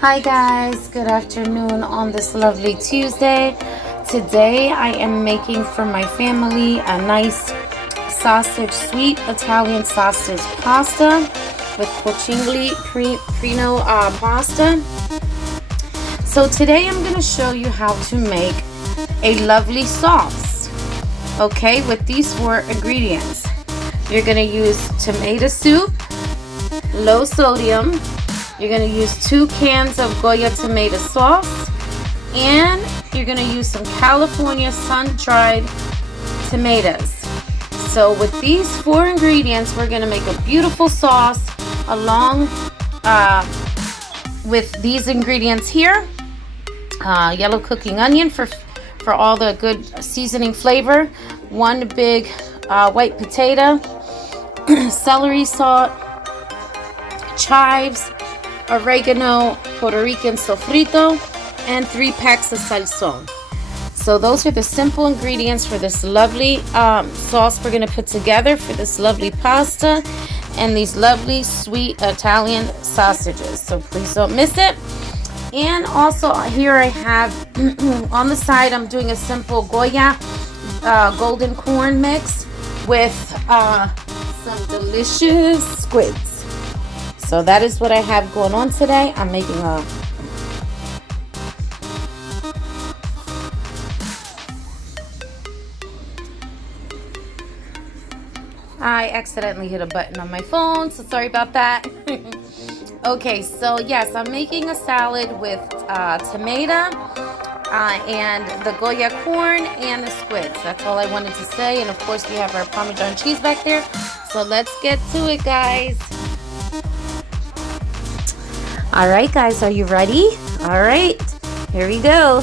Hi guys, good afternoon on this lovely Tuesday. Today I am making for my family a nice sausage, sweet Italian sausage pasta with coccingli prino pasta. So today I'm going to show you how to make a lovely sauce, okay, with these 4 ingredients. You're going to use tomato soup, low sodium. You're going to use 2 cans of Goya tomato sauce, and you're going to use some California sun-dried tomatoes. So with these 4 ingredients, we're going to make a beautiful sauce along with these ingredients here. Yellow cooking onion for all the good seasoning flavor. 1 big white potato, celery salt, chives, oregano, Puerto Rican sofrito, and 3 packs of salsón. So those are the simple ingredients for this lovely sauce we're going to put together for this lovely pasta and these lovely sweet Italian sausages. So please don't miss it. And also here I have on the side, I'm doing a simple Goya golden corn mix with some delicious squids. So that is what I have going on today. I'm making I accidentally hit a button on my phone, so sorry about that. Okay, so yes, I'm making a salad with tomato and the Goya corn and the squids. That's all I wanted to say. And of course, we have our Parmesan cheese back there. So let's get to it, guys. All right, guys, are you ready? All right, here we go.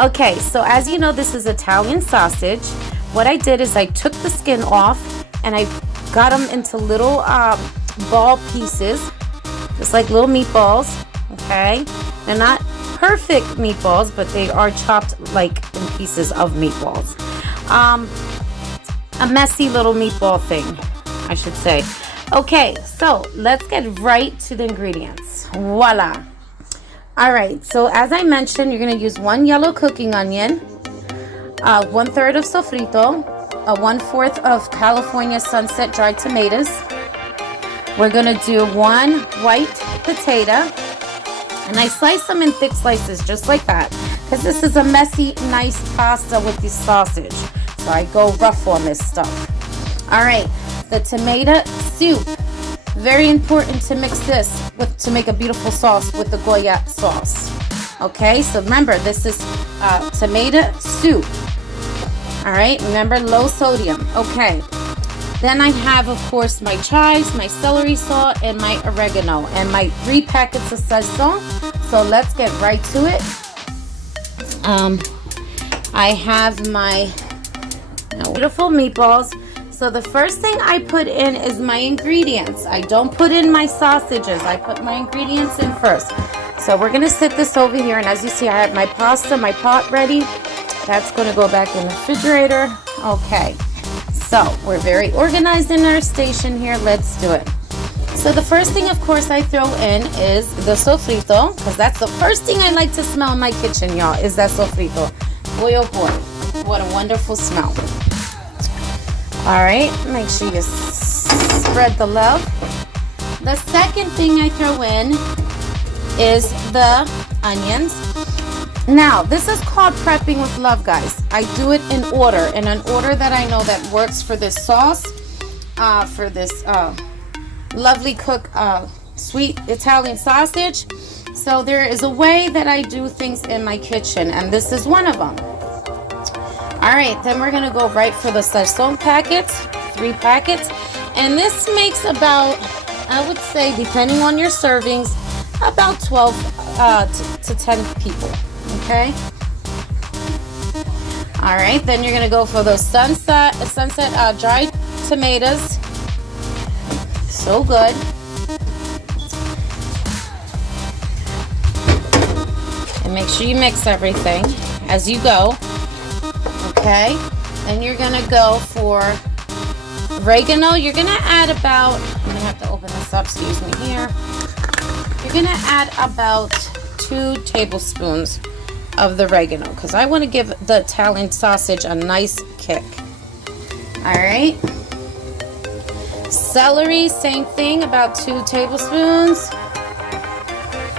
Okay, so as you know, this is Italian sausage. What I did is I took the skin off and I got them into little ball pieces, just like little meatballs, okay? They're not perfect meatballs, but they are chopped like in pieces of meatballs. A messy little meatball thing, I should say. Okay, so let's get right to the ingredients. Voila. All right, so as I mentioned, you're going to use 1 yellow cooking onion, 1/3 of sofrito, 1/4 of California sunset dried tomatoes. We're going to do 1 white potato, and I slice them in thick slices just like that because this is a messy, nice pasta with the sausage. So I go rough on this stuff. All right. The tomato soup, very important to mix this with to make a beautiful sauce with the Goya sauce. Okay, so remember this is tomato soup. All right, remember low sodium. Okay, then I have of course my chives, my celery salt, and my oregano, and my 3 packets of salsón. So let's get right to it. I have my beautiful meatballs. So the first thing I put in is my ingredients. I don't put in my sausages. I put my ingredients in first. So we're going to sit this over here. And as you see, I have my pasta, my pot ready. That's going to go back in the refrigerator. Okay. So we're very organized in our station here. Let's do it. So the first thing, of course, I throw in is the sofrito. Because that's the first thing I like to smell in my kitchen, y'all, is that sofrito. Boy, oh boy. What a wonderful smell. All right, make sure you spread the love. The second thing I throw in is the onions. Now, this is called prepping with love, guys. I do it in an order that I know that works for this sauce, for this lovely cooked sweet Italian sausage. So there is a way that I do things in my kitchen, and this is one of them. All right, then we're gonna go right for the salsón packets, 3 packets. And this makes about, I would say, depending on your servings, about 12 to 10 people, okay? All right, then you're gonna go for those sunset dried tomatoes. So good. And make sure you mix everything as you go. Okay, then you're gonna go for oregano. You're gonna add about, I'm gonna have to open this up, excuse me here. You're gonna add about 2 tablespoons of the oregano because I want to give the Italian sausage a nice kick. All right. Celery, same thing, about 2 tablespoons.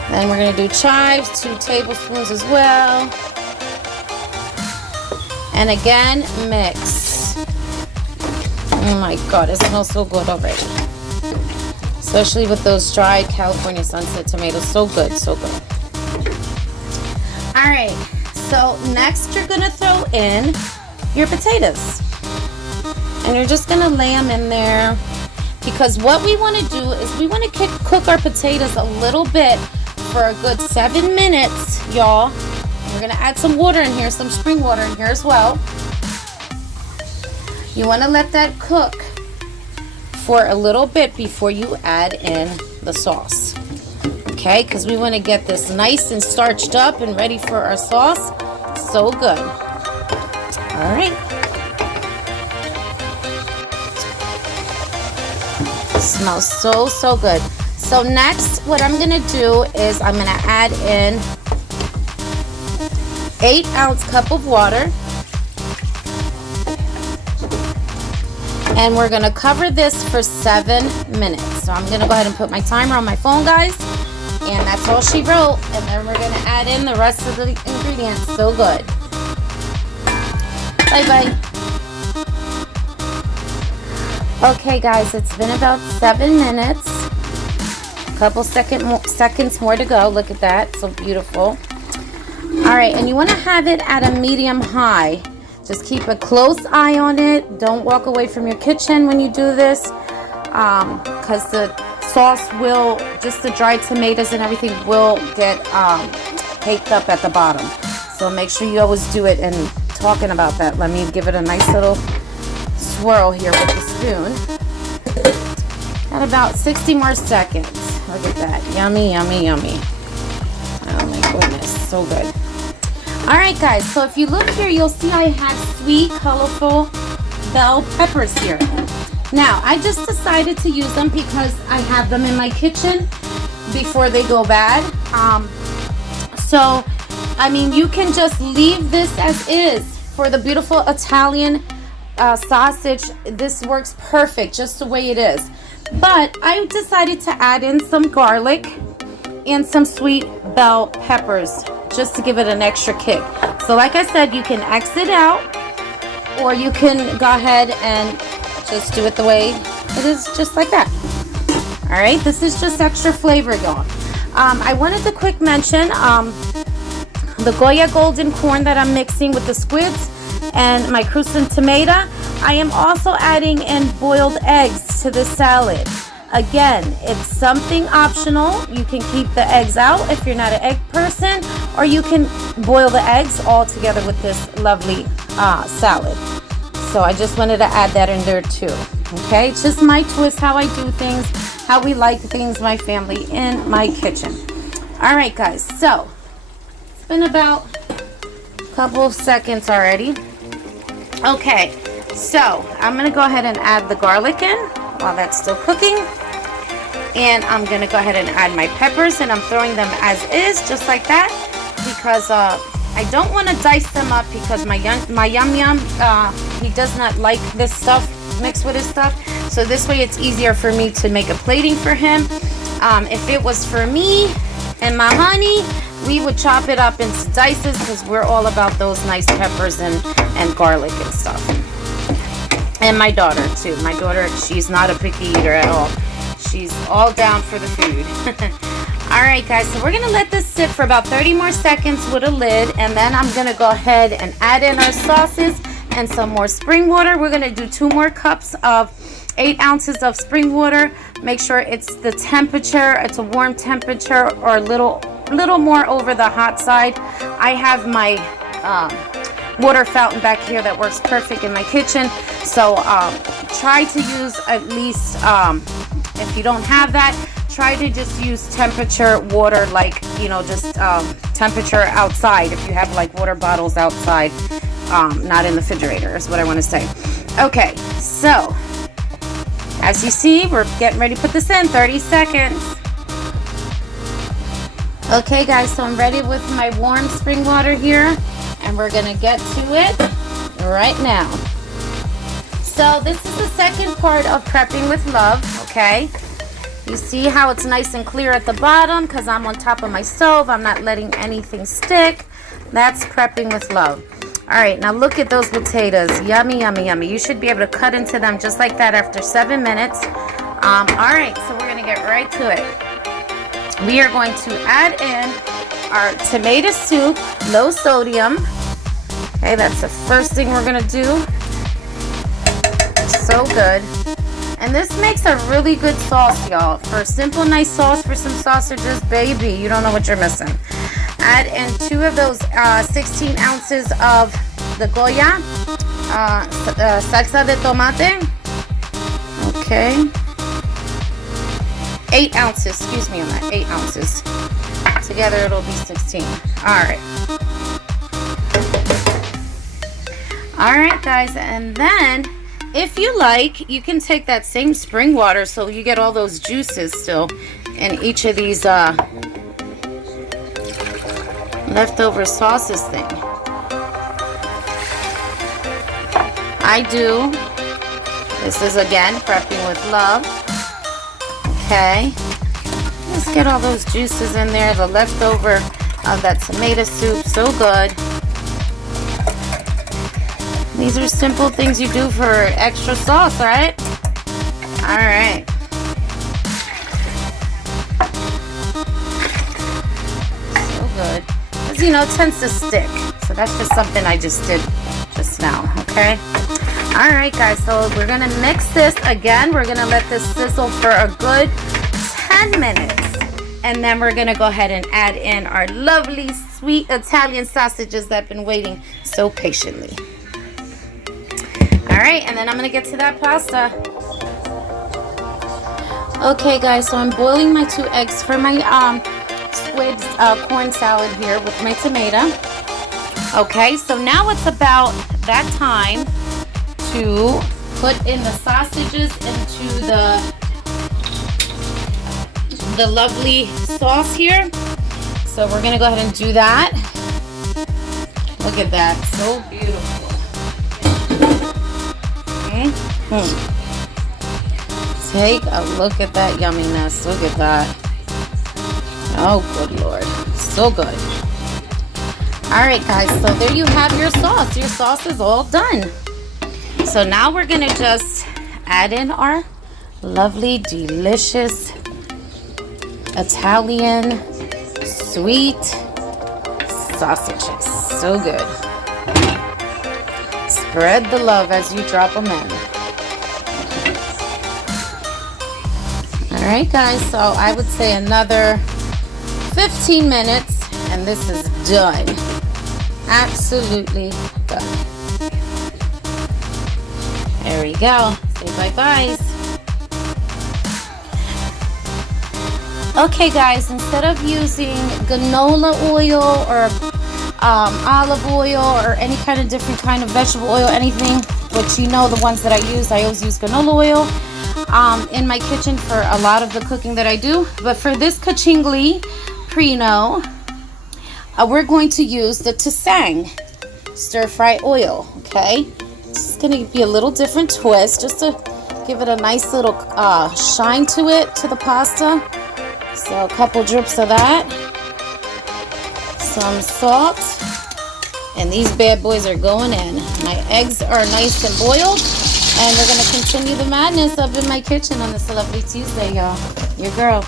Then we're gonna do chives, 2 tablespoons as well. And again, mix. Oh my God, it smells so good already. Especially with those dried California Sunset tomatoes. So good, so good. All right, so next you're gonna throw in your potatoes. And you're just gonna lay them in there because what we wanna do is we wanna cook our potatoes a little bit for a good 7 minutes, y'all. We're gonna add some water in here, some spring water in here as well. You wanna let that cook for a little bit before you add in the sauce. Okay, because we wanna get this nice and starched up and ready for our sauce. So good. All right. Smells so, so good. So next, what I'm gonna do is I'm gonna add in 8-ounce cup of water. And we're gonna cover this for 7 minutes. So I'm gonna go ahead and put my timer on my phone, guys. And that's all she wrote. And then we're gonna add in the rest of the ingredients. So good. Bye-bye. Okay, guys, it's been about 7 minutes. Couple seconds more to go. Look at that, so beautiful. All right, and you want to have it at a medium high. Just keep a close eye on it. Don't walk away from your kitchen when you do this, because the sauce will, just the dried tomatoes and everything will get caked up at the bottom. So make sure you always do it. And talking about that, let me give it a nice little swirl here with the spoon. At about 60 more seconds. Look at that. Yummy, yummy, yummy. Oh my goodness. So good. All right, guys. So if you look here, you'll see I have sweet, colorful bell peppers here. Now, I just decided to use them because I have them in my kitchen before they go bad. So, I mean, you can just leave this as is for the beautiful Italian sausage. This works perfect just the way it is. But I decided to add in some garlic and some sweet bell peppers just to give it an extra kick. So like I said, you can exit out or you can go ahead and just do it the way it is, just like that. All right, this is just extra flavor, y'all. I wanted to quick mention the Goya golden corn that I'm mixing with the squids and my crust and tomato. I am also adding in boiled eggs to this salad. Again, it's something optional. You can keep the eggs out if you're not an egg person, or you can boil the eggs all together with this lovely salad. So I just wanted to add that in there too. Okay, it's just my twist, how I do things, how we like things, my family in my kitchen. All right, guys, so it's been about a couple of seconds already. Okay, so I'm gonna go ahead and add the garlic in while that's still cooking. And I'm gonna go ahead and add my peppers, and I'm throwing them as is, just like that, because I don't want to dice them up because my yum yum, he does not like this stuff mixed with his stuff. So this way it's easier for me to make a plating for him. If it was for me and my honey, we would chop it up into dices because we're all about those nice peppers and garlic and stuff. And my daughter too. My daughter, she's not a picky eater at all. She's all down for the food. All right, guys, so we're gonna let this sit for about 30 more seconds with a lid, and then I'm gonna go ahead and add in our sauces and some more spring water. We're gonna do 2 more cups of 8 ounces of spring water. Make sure it's the temperature, it's a warm temperature, or a little more over the hot side. I have my water fountain back here that works perfect in my kitchen. So try to use at least, if you don't have that, try to just use temperature water, like, you know, just temperature outside. If you have like water bottles outside, not in the refrigerator is what I want to say. Okay, so as you see, we're getting ready to put this in. 30 seconds. Okay guys, so I'm ready with my warm spring water here, and we're gonna get to it right now. So this is the second part of prepping with love, okay? You see how it's nice and clear at the bottom because I'm on top of my stove. I'm not letting anything stick. That's prepping with love. All right, now look at those potatoes. Yummy, yummy, yummy. You should be able to cut into them just like that after 7 minutes. All right, so we're gonna get right to it. We are going to add in our tomato soup, low sodium. Okay, that's the first thing we're gonna do. So good. And this makes a really good sauce, y'all. For a simple, nice sauce for some sausages, baby, you don't know what you're missing. Add in 2 of those 16 ounces of the Goya, salsa de tomate. Okay. 8 ounces, excuse me on that, 8 ounces. Together it'll be 16. Alright. Alright guys, and then if you like, you can take that same spring water so you get all those juices still in each of these leftover sauces thing. I do. This is again prepping with love. Okay, let's get all those juices in there, the leftover of that tomato soup, so good. These are simple things you do for extra sauce, right? All right. So good. Because, you know, it tends to stick. So that's just something I just did just now, okay? All right, guys, so we're going to mix this again. We're going to let this sizzle for a good 10 minutes. And then we're going to go ahead and add in our lovely, sweet Italian sausages that have been waiting so patiently. All right, and then I'm going to get to that pasta. Okay, guys, so I'm boiling my 2 eggs for my squid corn salad here with my tomato. Okay, so now it's about that time to put in the sausages into the lovely sauce here. So we're gonna go ahead and do that. Look at that, so beautiful. Take a look at that yumminess. Look at that. Oh, good Lord, so good. All right, guys, so there you have your sauce. Your sauce is all done. So now we're gonna just add in our lovely, delicious Italian sweet sausages. So good. Spread the love as you drop them in. All right, guys, so I would say another 15 minutes and this is done. Absolutely done. There we go. Say bye-byes. Okay, guys, instead of using canola oil or olive oil or any kind of different kind of vegetable oil, anything, which you know the ones that I always use canola oil in my kitchen for a lot of the cooking that I do. But for this kachingli prino, we're going to use the Tsang stir-fry oil, okay? It's going to be a little different twist just to give it a nice little shine to it, to the pasta. So a couple drips of that. Some salt. And these bad boys are going in. My eggs are nice and boiled. And we're going to continue the madness up in my kitchen on this lovely Tuesday, y'all. Your girl.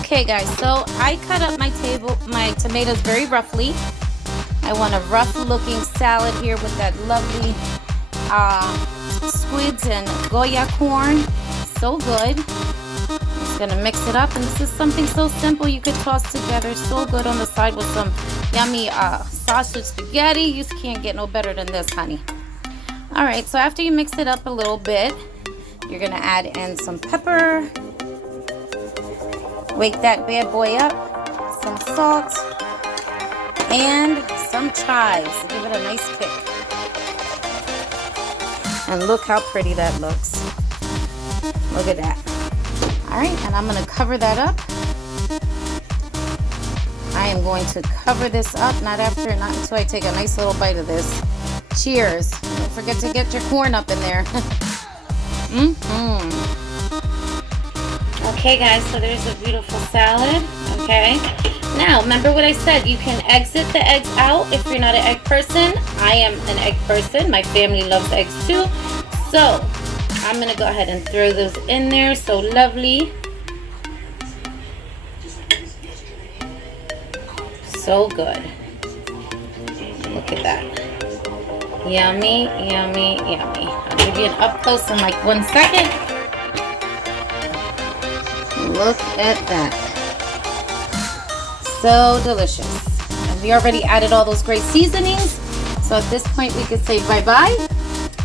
Okay, guys, so I cut up my tomatoes very roughly. I want a rough-looking salad here with that lovely squids and Goya corn. So good. Just gonna mix it up, and this is something so simple you could toss together. So good on the side with some yummy sausage spaghetti. You can't get no better than this, honey. All right, so after you mix it up a little bit, you're gonna add in some pepper. Wake that bad boy up. Some salt and some chives to give it a nice kick. And look how pretty that looks. Look at that. All right, and I'm gonna cover that up. I am going to cover this up, not until I take a nice little bite of this. Cheers. Don't forget to get your corn up in there. Okay guys, so there's a beautiful salad, okay? Now, remember what I said, you can exit the eggs out if you're not an egg person. I am an egg person, my family loves eggs too. So, I'm gonna go ahead and throw those in there, so lovely. So good. Look at that. Yummy, yummy, yummy. I'll give you an up close in like 1 second. Look at that. So delicious. And we already added all those great seasonings. So at this point we could say bye-bye.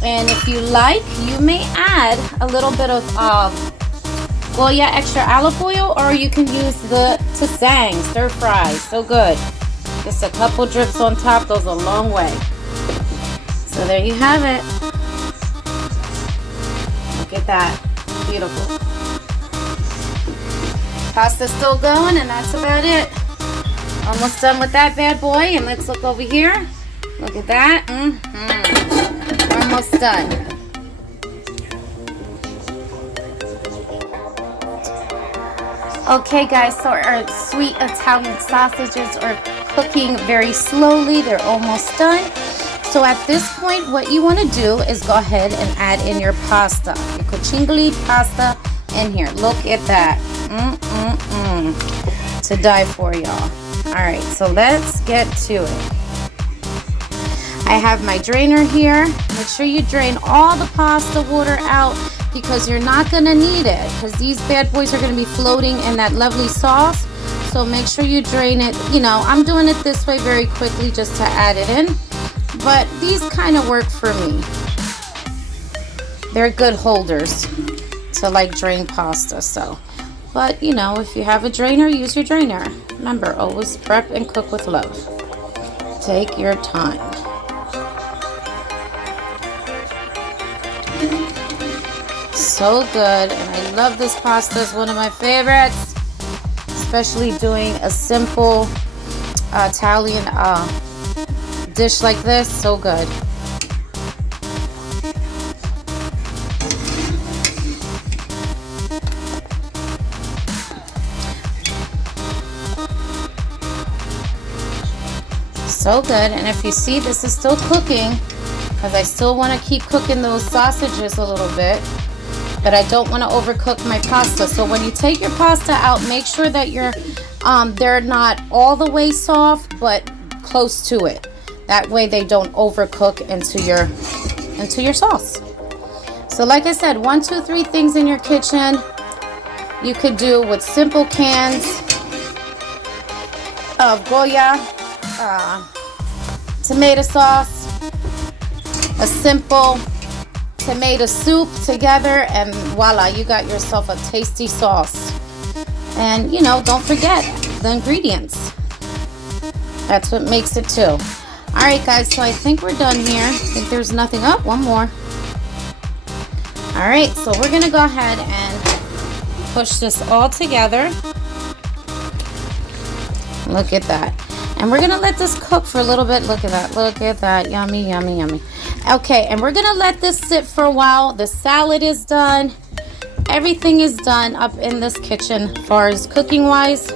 And if you like, you may add a little bit of Goya extra olive oil, or you can use the Tsang stir fry. So good. Just a couple drips on top goes a long way. So there you have it. Look at that. Beautiful. Pasta's still going, and that's about it. Almost done with that bad boy. And let's look over here. Look at that. Almost done. Okay guys, so our sweet Italian sausages are cooking very slowly. They're almost done. So at this point, what you want to do is go ahead and add in your pasta, your cucingoli pasta in here. Look at that. To die for, y'all. All right, so let's get to it. I have my drainer here. Make sure you drain all the pasta water out, because you're not going to need it, because these bad boys are going to be floating in that lovely sauce. So make sure you drain it. You know, I'm doing it this way very quickly just to add it in, but these kind of work for me. They're good holders to like drain pasta. So, but you know, if you have a drainer, use your drainer. Remember, always prep and cook with love. Take your time. So good, and I love this pasta. It's one of my favorites, especially doing a simple Italian dish like this. So good. So good. And if you see, this is still cooking, because I still want to keep cooking those sausages a little bit, but I don't want to overcook my pasta. So when you take your pasta out, make sure that they're not all the way soft, but close to it. That way they don't overcook into your sauce. So like I said, 1, 2, 3 things in your kitchen you could do with simple cans of Goya tomato sauce, a simple tomato soup together, and voila, you got yourself a tasty sauce. And you know, don't forget the ingredients. That's what makes it too. All right guys, so I think we're done here. I think there's nothing up. One more. All right, so we're gonna go ahead and push this all together. Look at that. And we're gonna let this cook for a little bit. Look at that. Look at that. Yummy, yummy, yummy. Okay, and we're gonna let this sit for a while. The salad is done. Everything is done up in this kitchen as far as cooking wise.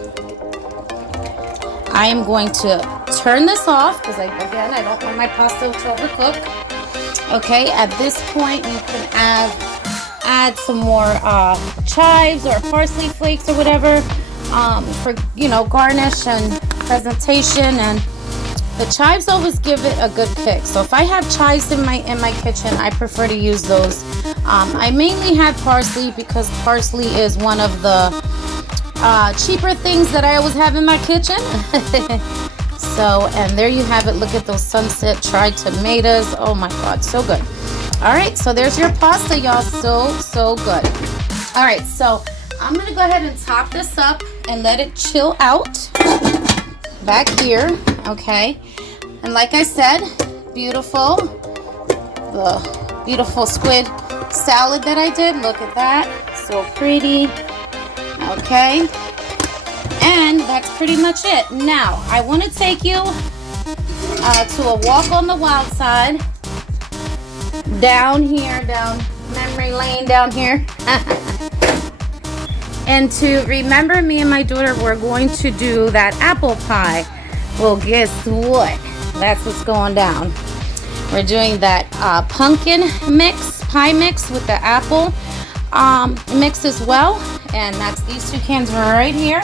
I am going to turn this off because again, I don't want my pasta to overcook. Okay, at this point you can add some more chives or parsley flakes or whatever for, you know, garnish and presentation. And the chives always give it a good kick. So if I have chives in my kitchen, I prefer to use those. I mainly have parsley because parsley is one of the cheaper things that I always have in my kitchen. So, and there you have it. Look at those sunset dried tomatoes. Oh my God, so good. All right, so there's your pasta, y'all. So good. All right, so I'm gonna go ahead and top this up and let it chill out back here. Okay, and like I said, beautiful, the beautiful squid salad that I did. Look at that, so pretty. Okay, and that's pretty much it. Now I want to take you to a walk on the wild side, down here, down memory lane down here. And to remember, me and my daughter were going to do that apple pie. Well, guess what? That's what's going down. We're doing that pumpkin mix, pie mix with the apple mix as well. And that's these two cans right here.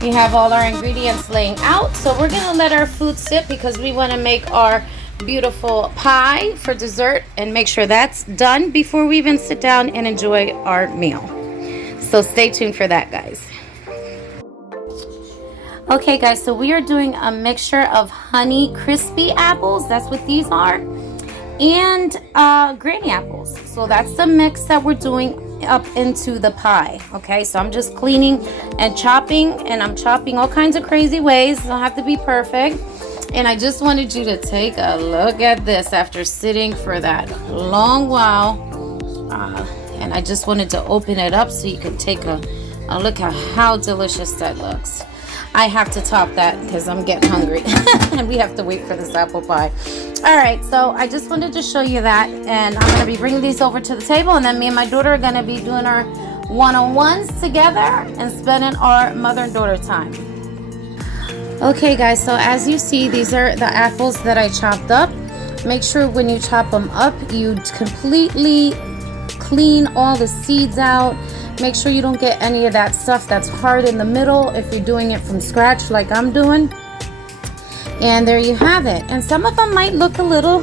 We have all our ingredients laying out. So we're gonna let our food sit because we wanna make our beautiful pie for dessert and make sure that's done before we even sit down and enjoy our meal. So stay tuned for that, guys. Okay, guys, so we are doing a mixture of honey crispy apples. That's what these are. And granny apples. So that's the mix that we're doing up into the pie. Okay, so I'm just cleaning and chopping, and I'm chopping all kinds of crazy ways. Don't have to be perfect. And I just wanted you to take a look at this after sitting for that long while. And I just wanted to open it up so you can take a look at how delicious that looks. I have to top that because I'm getting hungry and we have to wait for this apple pie. All right, so I just wanted to show you that, and I'm going to be bringing these over to the table, and then me and my daughter are going to be doing our one-on-ones together and spending our mother and daughter time. Okay, guys, so as you see, these are the apples that I chopped up. Make sure when you chop them up, you completely clean all the seeds out. Make sure you don't get any of that stuff that's hard in the middle if you're doing it from scratch like I'm doing. And there you have it. And some of them might look a little,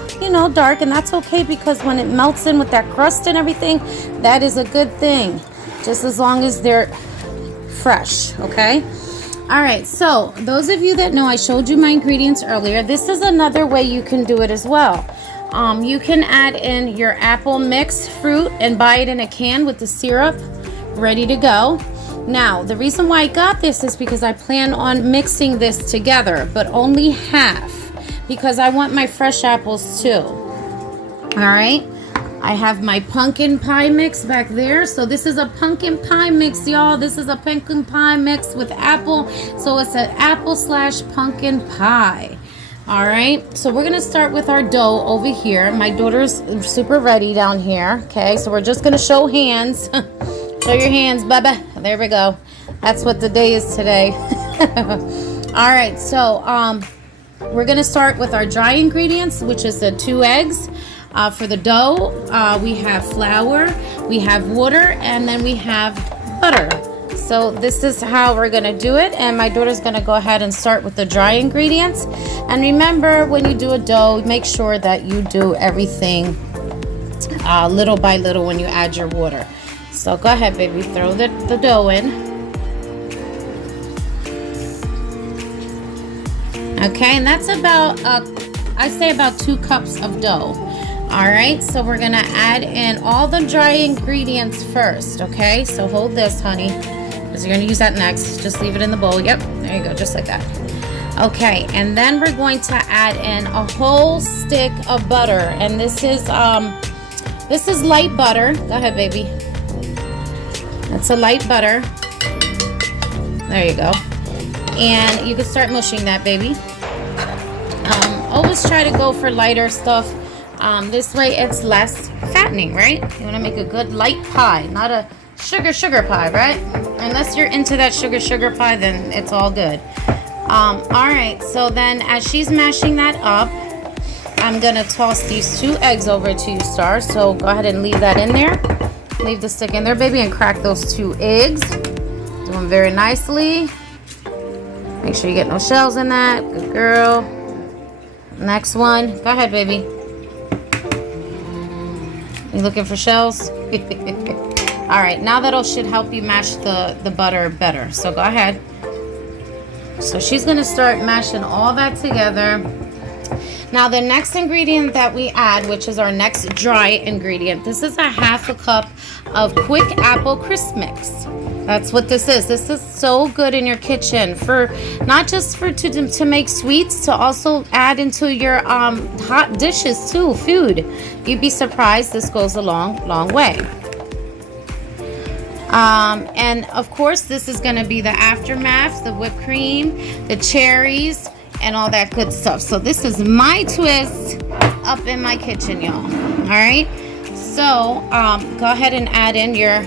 dark, and that's okay because when it melts in with that crust and everything, that is a good thing. Just as long as they're fresh, okay? All right, so those of you that know, I showed you my ingredients earlier. This is another way you can do it as well. You can add in your apple mixed fruit and buy it in a can with the syrup ready to go. Now, the reason why I got this is because I plan on mixing this together, but only half, because I want my fresh apples too. All right, I have my pumpkin pie mix back there. So this is a pumpkin pie mix, y'all. This is a pumpkin pie mix with apple. So it's an apple/pumpkin pie. All right, so we're gonna start with our dough over here. My daughter's super ready down here. Okay, so we're just gonna show hands. Show your hands, Bubba. There we go. That's what the day is today. All right, so we're gonna start with our dry ingredients, which is the 2 eggs. For the dough, we have flour, we have water, and then we have butter. So this is how we're gonna do it, and my daughter's gonna go ahead and start with the dry ingredients. And remember, when you do a dough, make sure that you do everything little by little when you add your water. So go ahead, baby, throw the dough in. Okay, and that's about, I say about 2 cups of dough. All right, so we're gonna add in all the dry ingredients first, okay? So hold this, honey, because you're gonna use that next. Just leave it in the bowl. Yep, there you go, just like that. Okay, and then we're going to add in a whole stick of butter, and this is light butter. Go ahead, baby. That's a light butter. There you go. And you can start mushing that, baby. Always try to go for lighter stuff. This way it's less fattening, right? You want to make a good light pie, not a sugar pie, right? Unless you're into that sugar pie, then it's all good. All right, so then as she's mashing that up, I'm gonna toss these 2 eggs over to you, Star. So go ahead and leave that in there. Leave the stick in there, baby, and crack those 2 eggs. Do them very nicely. Make sure you get no shells in that. Good girl. Next one. Go ahead, baby. You looking for shells? All right, now that'll should help you mash the butter better. So go ahead. So she's gonna start mashing all that together. Now the next ingredient that we add, which is our next dry ingredient, this is a 1/2 cup of quick apple crisp mix. That's what this is. This is so good in your kitchen, for not just for to make sweets, to also add into your hot dishes too, food. You'd be surprised, this goes a long way. And of course, this is going to be the aftermath, the whipped cream, the cherries, and all that good stuff. So this is my twist up in my kitchen, y'all. All right. So go ahead and add in your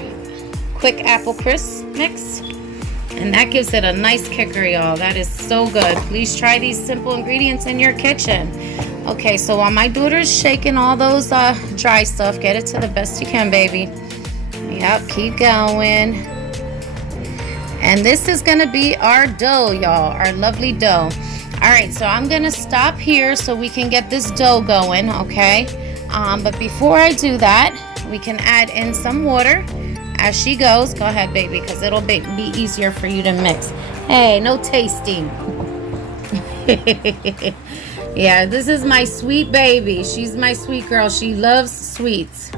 quick apple crisp mix. And that gives it a nice kicker, y'all. That is so good. Please try these simple ingredients in your kitchen. Okay, so while my daughter's shaking all those dry stuff, get it to the best you can, baby. Yep, keep going. And this is gonna be our dough, y'all, our lovely dough. All right, so I'm gonna stop here so we can get this dough going, okay? But before I do that, we can add in some water as she goes. Go ahead, baby, because it'll be easier for you to mix. Hey, no tasting. Yeah, this is my sweet baby. She's my sweet girl. She loves sweets.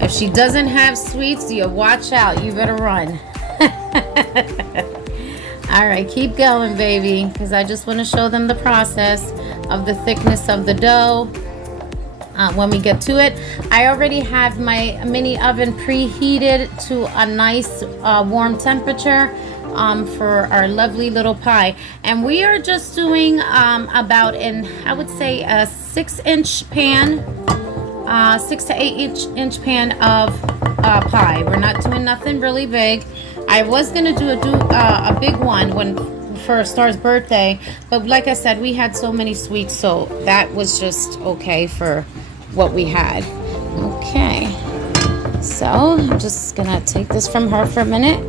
If she doesn't have sweets, you watch out. You better run. All right, keep going, baby, because I just want to show them the process of the thickness of the dough. When we get to it, I already have my mini oven preheated to a nice warm temperature for our lovely little pie. And we are just doing about I would say a 6-inch pan, 6 to 8-inch pan of pie. We're not doing nothing really big. I was gonna do a big one for Star's birthday, but like I said, we had so many sweets, so that was just okay for what we had. Okay, so I'm just gonna take this from her for a minute.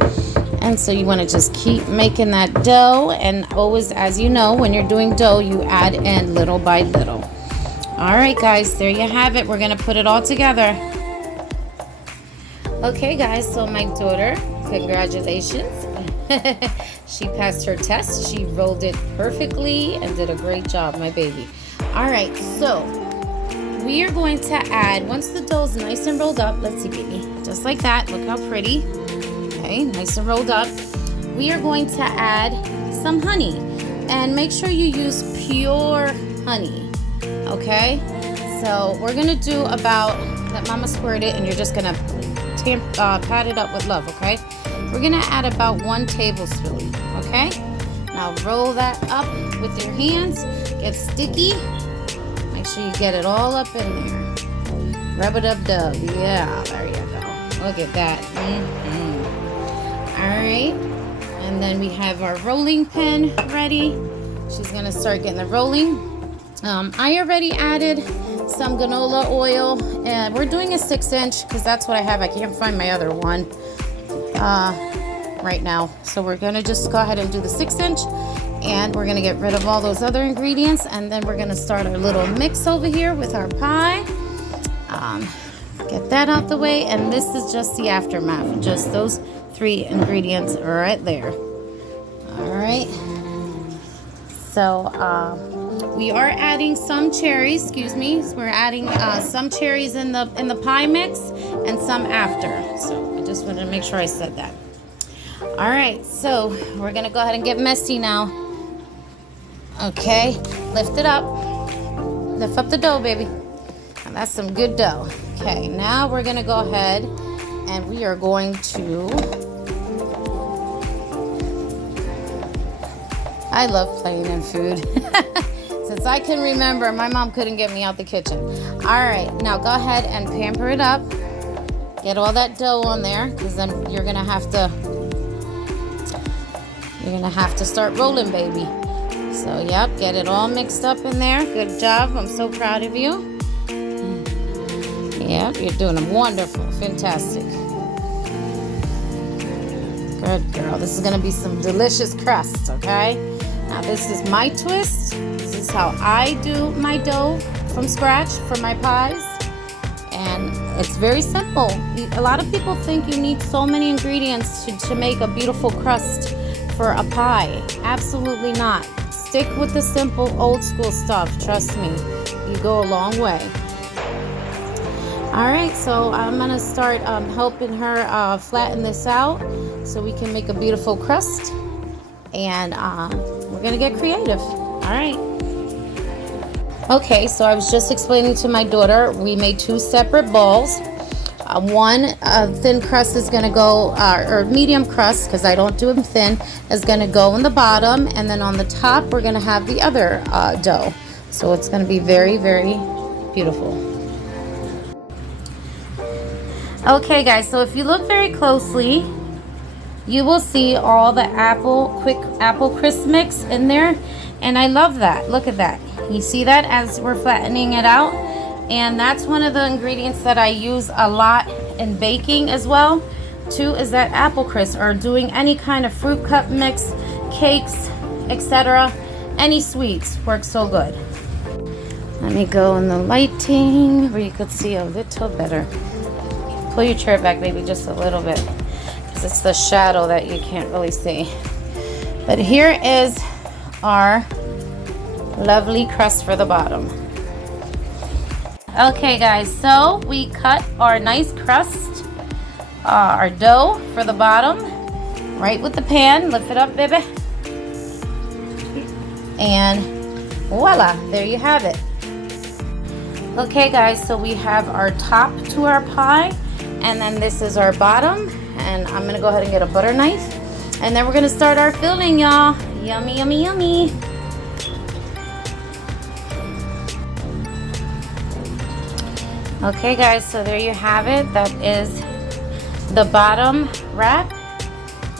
And so you want to just keep making that dough, and always, as you know, when you're doing dough, you add in little by little. All right, guys, there you have it. We're gonna put it all together. Okay, guys, so my daughter, congratulations. She passed her test. She rolled it perfectly and did a great job, my baby. All right, so we are going to add, once the dough is nice and rolled up, let's see, baby, just like that. Look how pretty. Okay, nice and rolled up. We are going to add some honey, and make sure you use pure honey. Okay, so we're gonna do about, let mama squirt it, and you're just gonna pat it up with love. Okay, we're gonna add about 1 tablespoon. Okay, now roll that up with your hands. Get sticky. Make sure you get it all up in there. Rub it up, dub. Yeah, there you go. Look at that. All right, and then we have our rolling pin ready. She's gonna start getting the rolling. I already added some canola oil, and we're doing a 6-inch because that's what I have. I can't find my other one right now, so we're gonna just go ahead and do the 6-inch, and we're gonna get rid of all those other ingredients, and then we're gonna start our little mix over here with our pie. Get that out the way, and this is just the aftermath, just those 3 ingredients right there. All right, so we are adding some cherries, we're adding some cherries in the pie mix and some after, so I just wanted to make sure I said that. All right, so we're gonna go ahead and get messy now. Okay, lift it up, lift up the dough, baby. And that's some good dough. Okay, now we're gonna go ahead and we are going to, I love playing in food. Since I can remember, my mom couldn't get me out the kitchen. All right, now go ahead and pamper it up. Get all that dough on there, because then you're gonna have to start rolling, baby. So, yep, get it all mixed up in there. Good job. I'm so proud of you. Yep, you're doing wonderful. Fantastic. Good girl. This is going to be some delicious crust, okay? Now, this is my twist. This is how I do my dough from scratch for my pies. And it's very simple. A lot of people think you need so many ingredients to make a beautiful crust for a pie. Absolutely not. Stick with the simple old school stuff. Trust me, you go a long way. All right, so I'm gonna start helping her flatten this out so we can make a beautiful crust, and we're gonna get creative. All right. Okay, so I was just explaining to my daughter, we made 2 separate balls. One thin crust is going to go, or medium crust, because I don't do them thin, is going to go in the bottom, and then on the top we're going to have the other dough. So it's going to be very, very beautiful. Okay guys, so if you look very closely, you will see all the quick apple crisp mix in there, and I love that. Look at that. You see that as we're flattening it out? And that's one of the ingredients that I use a lot in baking as well too, is that apple crisp, or doing any kind of fruit cup mix, cakes, etc. Any sweets works so good. Let me go in the lighting where you could see a little better. Pull your chair back, baby, just a little bit, because it's the shadow that you can't really see. But here is our lovely crust for the bottom. Okay guys, so we cut our nice crust, our dough for the bottom, right with the pan. Lift it up, baby. And voila, there you have it. Okay guys, so we have our top to our pie, and then this is our bottom, and I'm gonna go ahead and get a butter knife, and then we're gonna start our filling, y'all. Yummy, yummy, yummy. Okay guys, so there you have it. That is the bottom wrap,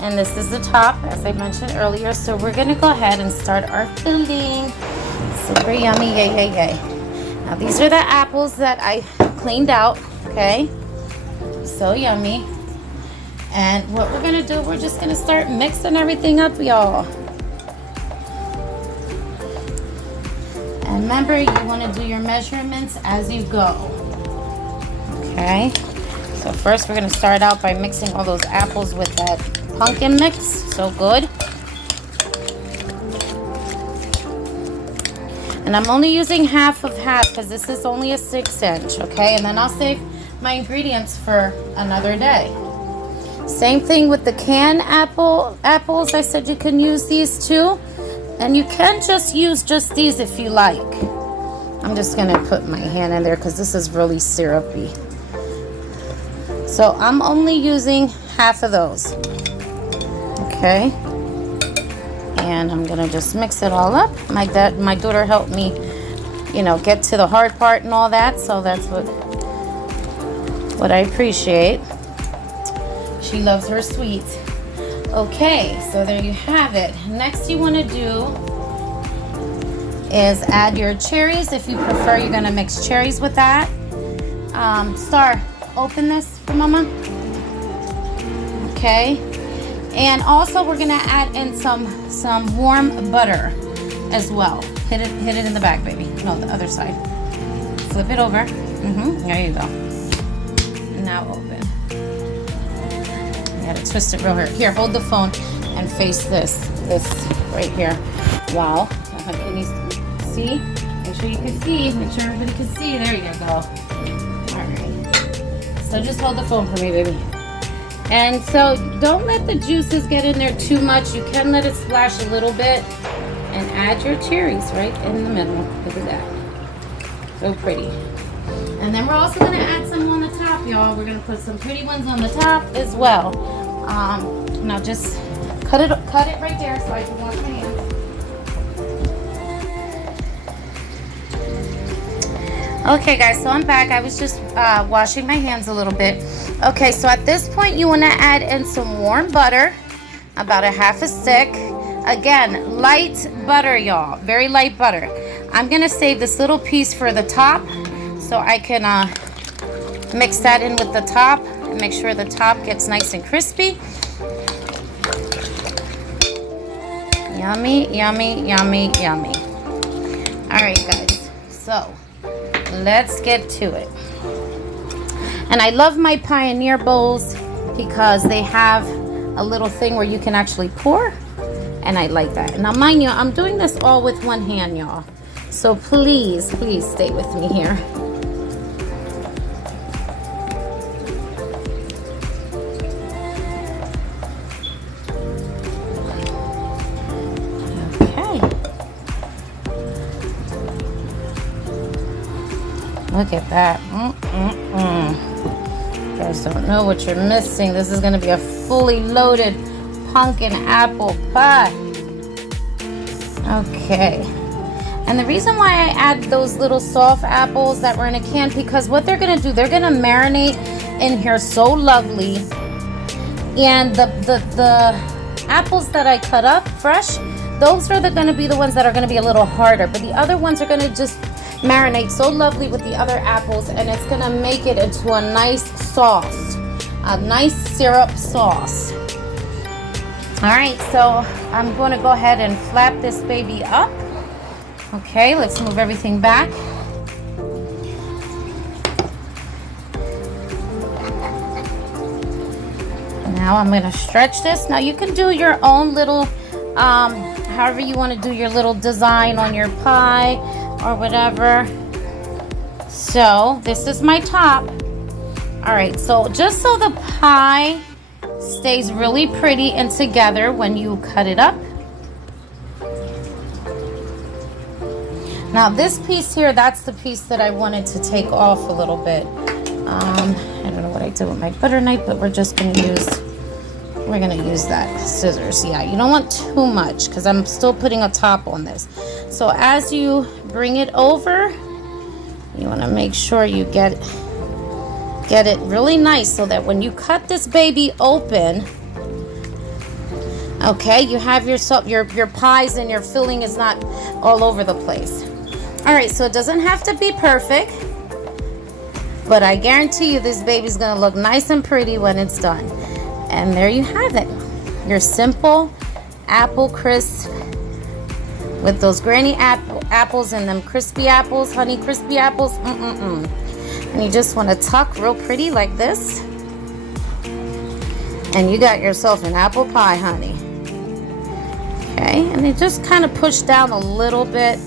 and this is the top, as I mentioned earlier. So we're gonna go ahead and start our filling. Super yummy, yay, yay, yay. Now these are the apples that I cleaned out, okay? So yummy. And what we're gonna do, we're just gonna start mixing everything up, y'all. And remember, you wanna do your measurements as you go. Okay, so first we're going to start out by mixing all those apples with that pumpkin mix. So good. And I'm only using half of half because this is only a 6-inch, okay? And then I'll save my ingredients for another day. Same thing with the canned apples. I said you can use these too. And you can just use just these if you like. I'm just going to put my hand in there because this is really syrupy. So I'm only using half of those, okay? And I'm gonna just mix it all up. My daughter helped me, you know, get to the hard part and all that, so that's what I appreciate. She loves her sweets. Okay, so there you have it. Next you wanna do is add your cherries. If you prefer, you're gonna mix cherries with that. Star, open this for Mama. Okay, and also we're gonna add in some warm butter as well. Hit it in the back, baby. No, the other side. Flip it over. There you go. Now open. You gotta twist it real hard. Here, hold the phone and face this right here. Wow. Can you see? Make sure you can see. Make sure everybody can see. There you go. So just hold the phone for me, baby. And so don't let the juices get in there too much. You can let it splash a little bit, and add your cherries right in the middle. Look at that. So pretty. And then we're also gonna add some on the top, y'all. We're gonna put some pretty ones on the top as well. Now just cut it right there so I can wash my hands. Okay guys, so I'm back. I was just washing my hands a little bit. Okay, so at this point you want to add in some warm butter, about a half a stick. Again, light butter, y'all, very light butter. I'm gonna save this little piece for the top so I can mix that in with the top and make sure the top gets nice and crispy. Yummy, yummy, yummy, yummy. All right guys, so let's get to it. And I love my Pioneer bowls because they have a little thing where you can actually pour, and I like that. Now mind you, I'm doing this all with one hand, y'all, so please stay with me here. Look at that. guys don't know what you're missing. This is gonna be a fully loaded pumpkin apple pie. Okay. And the reason why I add those little soft apples that were in a can, because what they're gonna do, they're gonna marinate in here so lovely. And the apples that I cut up fresh, those are gonna be the ones that are gonna be a little harder, but the other ones are gonna just marinate so lovely with the other apples, and it's gonna make it into a nice sauce, a nice syrup sauce. All right, so I'm gonna go ahead and flap this baby up. Okay, let's move everything back. Now I'm gonna stretch this. Now you can do your own little, however you wanna do your little design on your pie or whatever. So this is my top. All right, so just so the pie stays really pretty and together when you cut it up. Now this piece here, that's the piece that I wanted to take off a little bit. I don't know what I did with my butter knife, but we're gonna use that scissors. Yeah, you don't want too much because I'm still putting a top on this. So as you bring it over, you wanna make sure you get it really nice so that when you cut this baby open, okay, you have your pies and your filling is not all over the place. All right, so it doesn't have to be perfect, but I guarantee you this baby's gonna look nice and pretty when it's done. And there you have it, your simple apple crisp with those granny apples and them crispy apples, honey crispy apples. And you just want to tuck real pretty like this, and you got yourself an apple pie, honey. Okay, and you just kind of push down a little bit.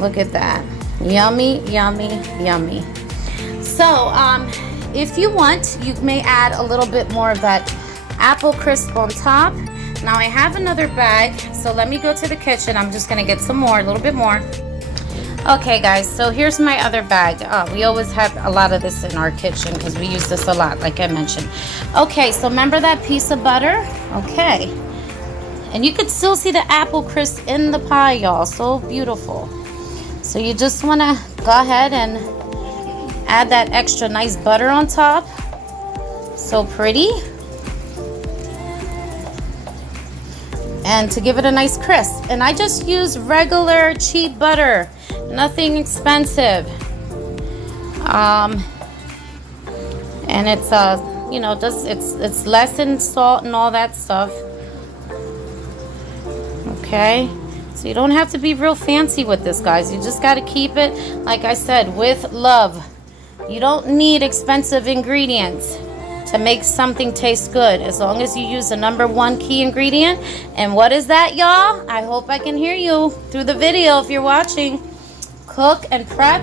Look at that, yummy, yummy, yummy. So if you want, you may add a little bit more of that apple crisp on top. Now I have another bag, so let me go to the kitchen. I'm just gonna get some more, a little bit more. Okay guys, so here's my other bag. We always have a lot of this in our kitchen because we use this a lot, like I mentioned. Okay, so remember that piece of butter? Okay, and you could still see the apple crisp in the pie, y'all. So beautiful. So you just want to go ahead and add that extra nice butter on top. So pretty. And to give it a nice crisp. And I just use regular cheap butter, nothing expensive. And it's you know, it's less in salt and all that stuff. Okay, so you don't have to be real fancy with this, guys. You just got to keep it, like I said, with love. You don't need expensive ingredients to make something taste good, as long as you use the #1 key ingredient. And what is that, y'all? I hope I can hear you through the video if you're watching. Cook and prep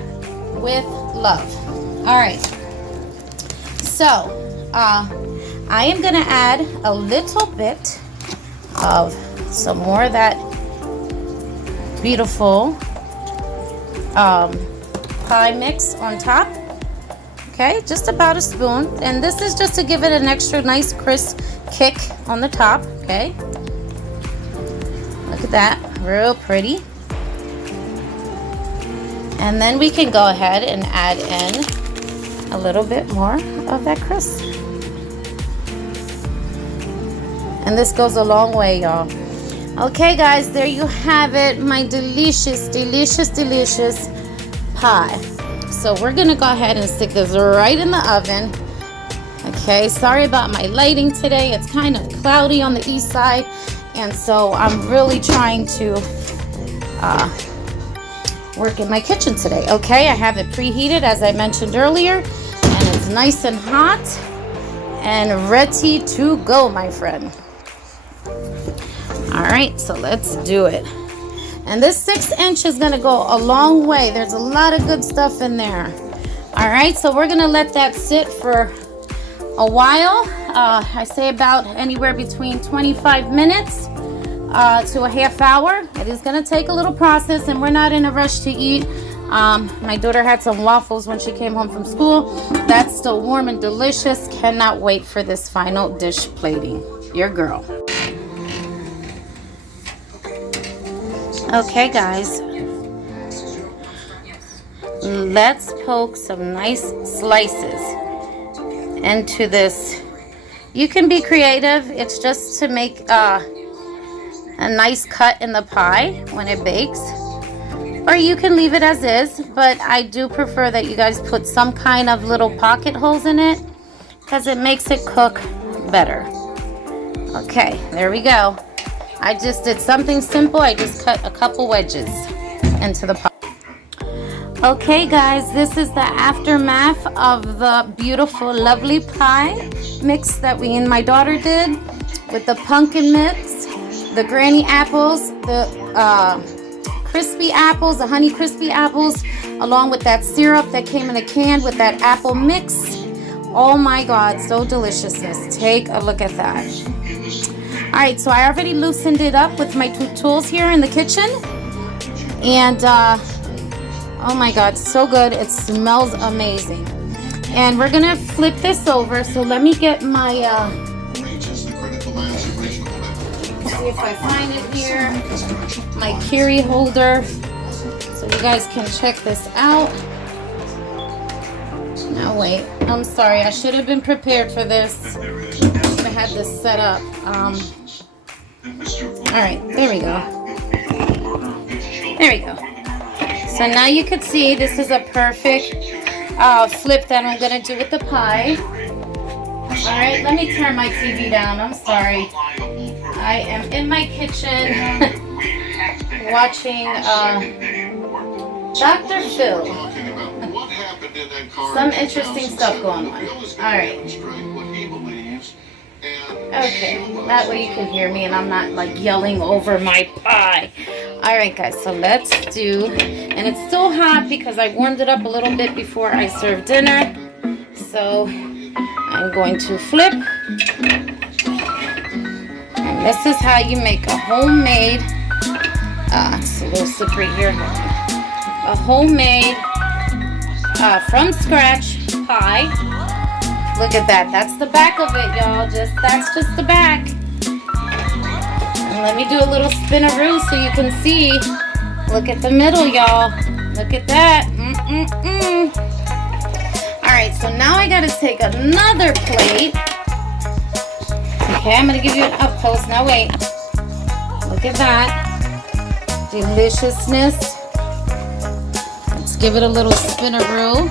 with love. All right, so I am gonna add a little bit of some more of that beautiful pie mix on top. Okay, just about a spoon, and this is just to give it an extra nice crisp kick on the top. Okay, look at that, real pretty. And then we can go ahead and add in a little bit more of that crisp, and this goes a long way, y'all. Okay guys, there you have it, my delicious, delicious, delicious pie. So we're gonna go ahead and stick this right in the oven. Okay, sorry about my lighting today. It's kind of cloudy on the east side, and so I'm really trying to work in my kitchen today. Okay, I have it preheated as I mentioned earlier, and it's nice and hot and ready to go, my friend. All right, so let's do it. And this 6-inch is gonna go a long way. There's a lot of good stuff in there. All right, so we're gonna let that sit for a while. I say about anywhere between 25 minutes to a half hour. It is gonna take a little process, and we're not in a rush to eat. My daughter had some waffles when she came home from school. That's still warm and delicious. Cannot wait for this final dish plating. Your girl. Okay, guys. Let's poke some nice slices into this. You can be creative. It's just to make a nice cut in the pie when it bakes. Or you can leave it as is, but I do prefer that you guys put some kind of little pocket holes in it because it makes it cook better. Okay, there we go. I just did something simple. I just cut a couple wedges into the pie. Okay, guys, this is the aftermath of the beautiful, lovely pie mix that we and my daughter did with the pumpkin mix, the granny apples, the crispy apples, the honey crispy apples, along with that syrup that came in a can with that apple mix. Oh my God, so deliciousness. Take a look at that. All right, so I already loosened it up with my two tools here in the kitchen. And oh my God, so good. It smells amazing. And we're gonna flip this over. So let me get my, see if I find it here, my Keurig holder. So you guys can check this out. Now wait, I'm sorry, I should have been prepared for this. I had this set up. All right, there we go. There we go. So now you can see this is a perfect flip that I'm gonna do with the pie. All right, let me turn my TV down. I'm sorry. I am in my kitchen watching Dr. Phil. Some interesting stuff going on. All right. Okay, that way you can hear me and I'm not like yelling over my pie. All right, guys, so let's do, and it's still hot because I warmed it up a little bit before I served dinner. So I'm going to flip. And this is how you make a homemade, it's a little slippery here, a homemade from scratch pie. Look at that. That's the back of it, y'all. That's just the back. And let me do a little spinaroo so you can see. Look at the middle, y'all. Look at that. All right, so now I gotta take another plate. Okay, I'm gonna give you an up close. Now wait. Look at that. Deliciousness. Let's give it a little spinaroo.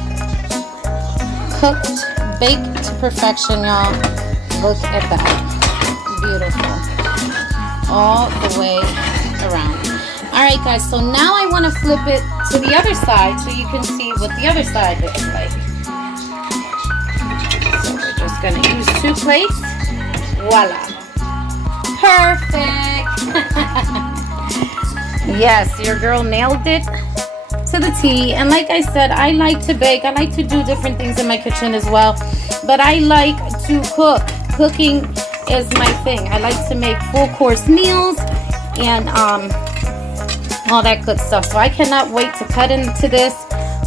Cooked. Baked to perfection, y'all. Look at that. Beautiful. All the way around. All right, guys. So now I want to flip it to the other side so you can see what the other side looks like. So we're just going to use 2 plates. Voila. Perfect. Yes, your girl nailed it to the T. And like I said, I like to bake. I like to do different things in my kitchen as well, but I like to cook. Cooking is my thing. I like to make full course meals and all that good stuff. So I cannot wait to cut into this.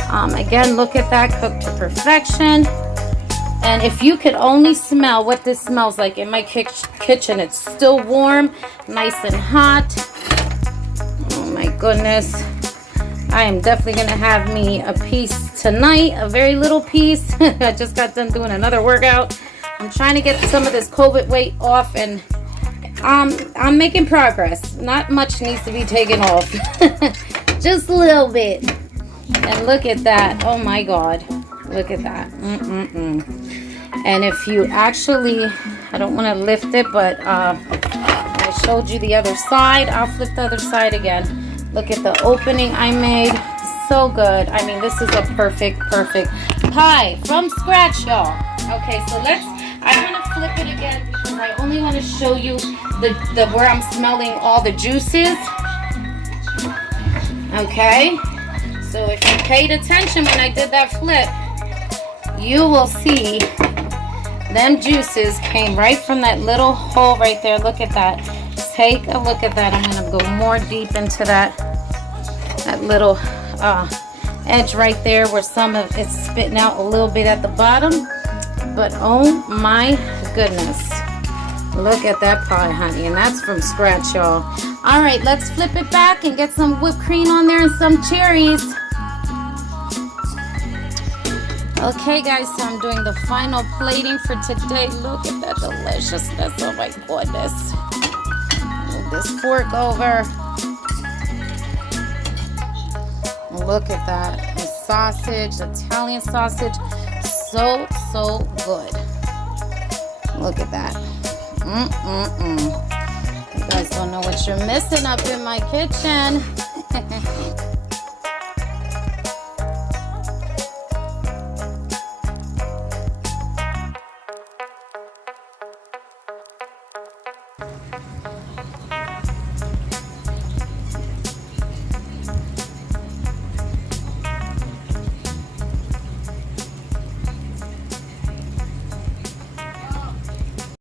Again, look at that, cooked to perfection. And if you could only smell what this smells like in my kitchen, it's still warm, nice and hot. Oh my goodness. I am definitely going to have me a piece tonight, a very little piece. I just got done doing another workout. I'm trying to get some of this COVID weight off, and I'm making progress. Not much needs to be taken off. Just a little bit. And look at that. Oh my God. Look at that. And if you actually, I don't want to lift it, but I showed you the other side. I'll flip the other side again. Look at the opening I made. So good. I mean, this is a perfect pie from scratch, y'all. Okay, so I want to flip it again because I only want to show you the where I'm smelling all the juices. Okay, so if you paid attention when I did that flip, you will see them juices came right from that little hole right there. Look at that. Take a look at that. I'm going to go more deep into that little edge right there where some of it's spitting out a little bit at the bottom. But oh my goodness. Look at that pie, honey. And that's from scratch, y'all. All right, let's flip it back and get some whipped cream on there and some cherries. Okay, guys, so I'm doing the final plating for today. Look at that deliciousness. Oh my goodness. Move this fork over. Look at that. The sausage, Italian sausage. So, so good. Look at that. You guys don't know what you're missing up in my kitchen.